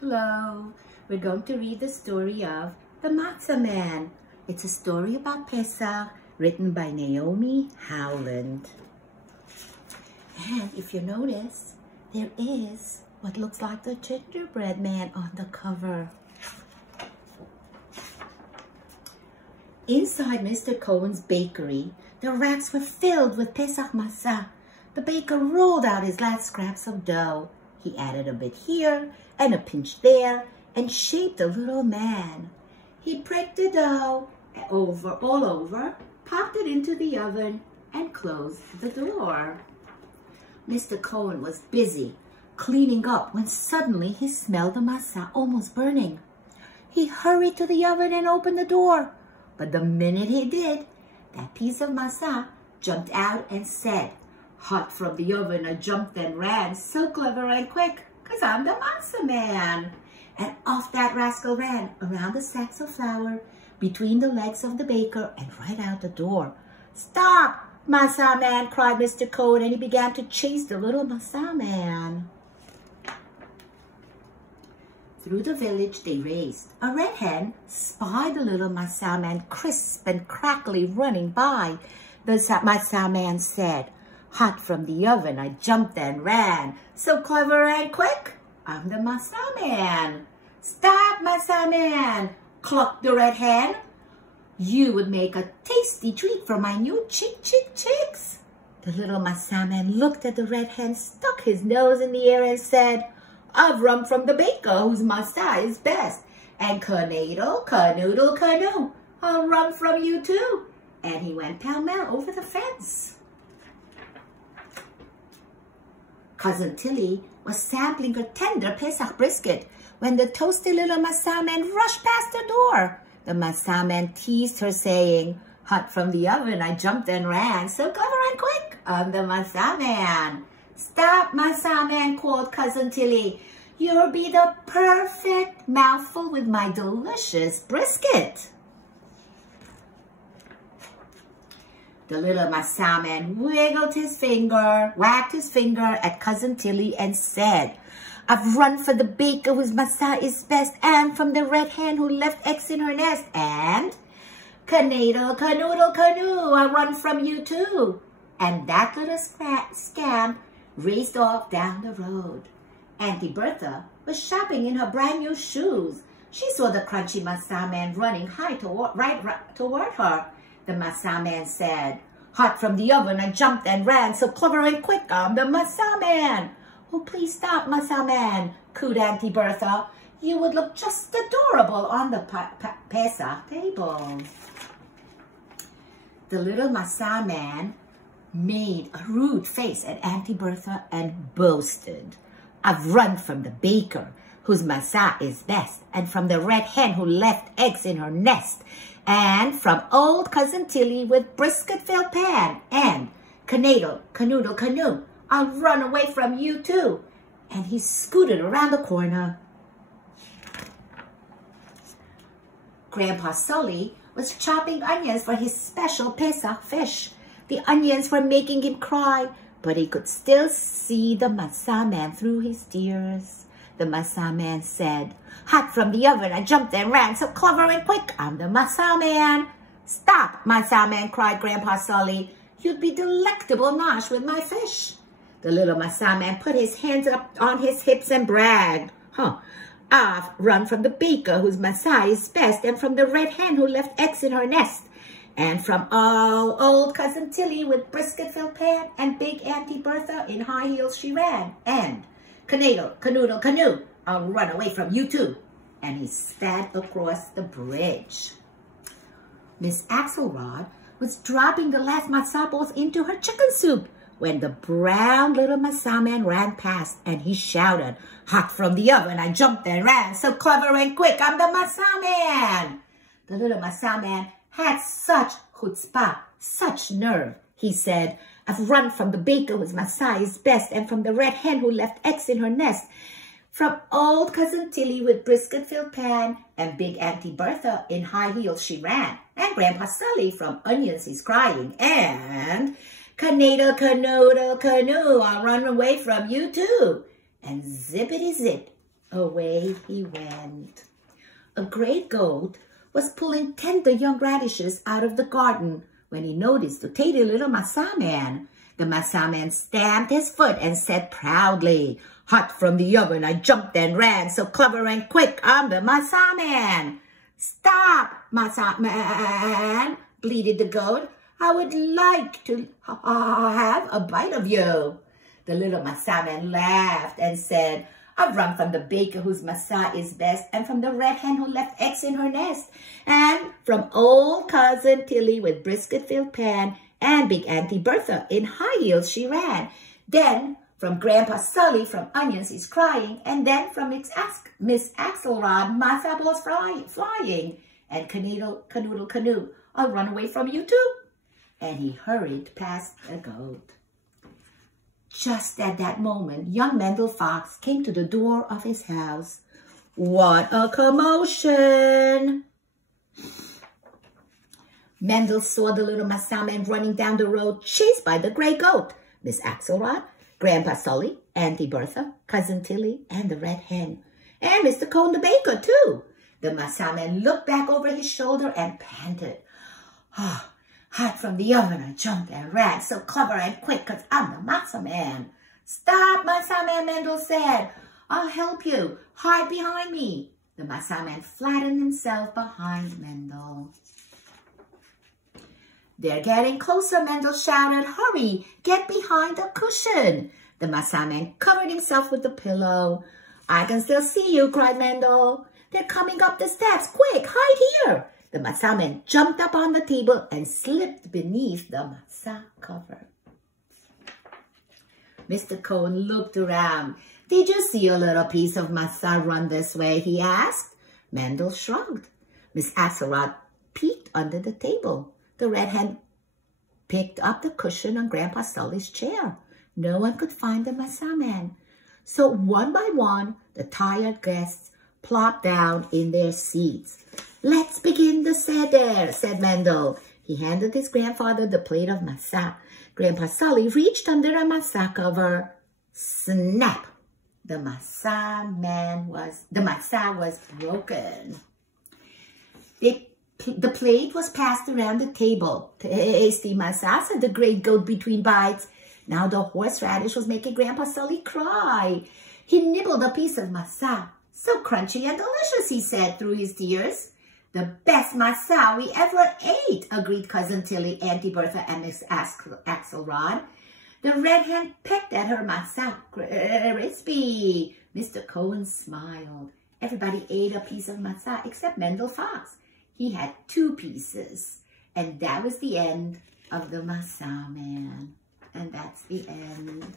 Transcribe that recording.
Hello, we're going to read the story of the Matzah Man. It's a story about Pesach written by Naomi Howland. And if you notice, there is what looks like the gingerbread man on the cover. Inside Mr. Cohen's bakery, the racks were filled with Pesach Matzah. The baker rolled out his last scraps of dough. He added a bit here and a pinch there and shaped a little man. He pricked the dough all over, popped it into the oven, and closed the door. Mr. Cohen was busy cleaning up when suddenly he smelled the matzah almost burning. He hurried to the oven and opened the door. But the minute he did, that piece of matzah jumped out and said, "Hot from the oven, I jumped and ran, so clever and quick, 'cause I'm the Matzah Man." And off that rascal ran around the sacks of flour, between the legs of the baker, and right out the door. "Stop, Matzah Man!" cried Mr. Cohen, and he began to chase the little Matzah Man. Through the village they raced. A red hen spied the little Matzah Man crisp and crackly running by. The Matzah Man said, "Hot from the oven, I jumped and ran, so clever and quick, I'm the Matzah Man." "Stop, Matzah Man!" clucked the red hen. "You would make a tasty treat for my new chicks." The little Matzah Man looked at the red hen, stuck his nose in the air and said, "I've rum from the baker whose matzah is best, and canoodle, canoodle, canoe, I'll rum from you too." And he went pell-mell over the fence. Cousin Tilly was sampling her tender Pesach brisket when the toasty little Matzah Man rushed past her door. The Matzah Man teased her, saying, "Hot from the oven, I jumped and ran, so clever and quick, I'm the Matzah Man." "Stop, Matzah Man," called Cousin Tilly. "You'll be the perfect mouthful with my delicious brisket." The little Matzah Man wagged his finger at Cousin Tilly and said, "I've run for the baker whose matzah is best, and from the red hen who left eggs in her nest, and canoodle, canoodle, canoe, I'll run from you too." And that little scamp raced off down the road. Auntie Bertha was shopping in her brand new shoes. She saw the crunchy Matzah Man running right toward her. The Matzah Man said, "Hot from the oven, I jumped and ran, so clever and quick, I'm the Matzah Man." "Oh, please stop, Matzah Man," cooed Auntie Bertha. "You would look just adorable on the Pesach table." The little Matzah Man made a rude face at Auntie Bertha and boasted, "I've run from the baker whose matzah is best, and from the red hen who left eggs in her nest, and from old Cousin Tilly with brisket-filled pan, and canoodle, canoodle, canoe, I'll run away from you too." And he scooted around the corner. Grandpa Sully was chopping onions for his special Pesach fish. The onions were making him cry, but he could still see the Matzah Man through his tears. The Matzah Man said, "Hot from the oven, I jumped and ran, so clever and quick, I'm the Matzah Man." "Stop, Matzah Man," cried Grandpa Sully. "You'd be delectable nosh with my fish." The little Matzah Man put his hands up on his hips and bragged, "I've run from the baker whose matzah is best, and from the red hen who left eggs in her nest, and from old Cousin Tilly with brisket-filled pan, and big Auntie Bertha in high heels she ran, and canoodle, canoodle, canoe, I'll run away from you too." And he sped across the bridge. Miss Axelrod was dropping the last matzah balls into her chicken soup when the brown little Matzah Man ran past, and he shouted, "Hot from the oven, I jumped and ran, so clever and quick, I'm the Matzah Man." The little Matzah Man had such chutzpah, such nerve. He said, "I've run from the baker whose matzah is best, and from the red hen who left eggs in her nest, from old Cousin Tilly with brisket-filled pan, and big Auntie Bertha in high heels she ran, and Grandpa Sully from onions he's crying, and canoodle, canoodle, canoe, I'll run away from you too." And zippity-zip, Away he went. A great goat was pulling tender young radishes out of the garden when he noticed the tatty little Matzah man. The Matzah man stamped his foot and said proudly, "Hot from the oven, I jumped and ran, so clever and quick, I'm the Matzah man." "Stop, Matzah man," bleated the goat. "I would like to have a bite of you." The little Matzah man laughed and said, "I've run from the baker whose matzah is best, and from the red hen who left eggs in her nest, and from old cousin Tilly with brisket-filled pan, and big Auntie Bertha in high heels she ran. Then from Grandpa Sully from onions he's crying, and then from Miss Axelrod matzah balls flying, and canoodle canoe, I'll run away from you too." And he hurried past the goat. Just at that moment, young Mendel Fox came to the door of his house. What a commotion! Mendel saw the little Matzah man running down the road, chased by the gray goat, Miss Axelrod, Grandpa Sully, Auntie Bertha, Cousin Tilly, and the red hen, and Mr. Cone the baker, too. The Matzah man looked back over his shoulder and panted. "Ah, hot from the oven, I jumped and ran, so clever and quick, 'cause I'm the Matzah man." "Stop, Matzah man," Mendel said. "I'll help you. Hide behind me." The Matzah man flattened himself behind Mendel. "They're getting closer," Mendel shouted. "Hurry, get behind the cushion." The Matzah man covered himself with the pillow. "I can still see you," cried Mendel. "They're coming up the steps. Quick, hide here." The Matzah man jumped up on the table and slipped beneath the matzah cover. Mr. Cone looked around. "Did you see a little piece of matzah run this way?" he asked. Mendel shrugged. Miss Axelrod peeked under the table. The red hen picked up the cushion on Grandpa Sully's chair. No one could find the Matzah man. So one by one, the tired guests plopped down in their seats. "Let's begin the seder," said Mendel. He handed his grandfather the plate of matzah. Grandpa Sully reached under a matzah cover. Snap! The matzah was broken. The plate was passed around the table. "Tasty matzah," said the great goat between bites. Now the horseradish was making Grandpa Sully cry. He nibbled a piece of matzah. "So crunchy and delicious," he said through his tears. "The best matzah we ever ate," agreed Cousin Tilly, Auntie Bertha, and Miss Axelrod. The red hen pecked at her matzah. "Crispy." Mr. Cohen smiled. Everybody ate a piece of matzah except Mendel Fox. He had 2 pieces. And that was the end of the Matzah man. And that's the end.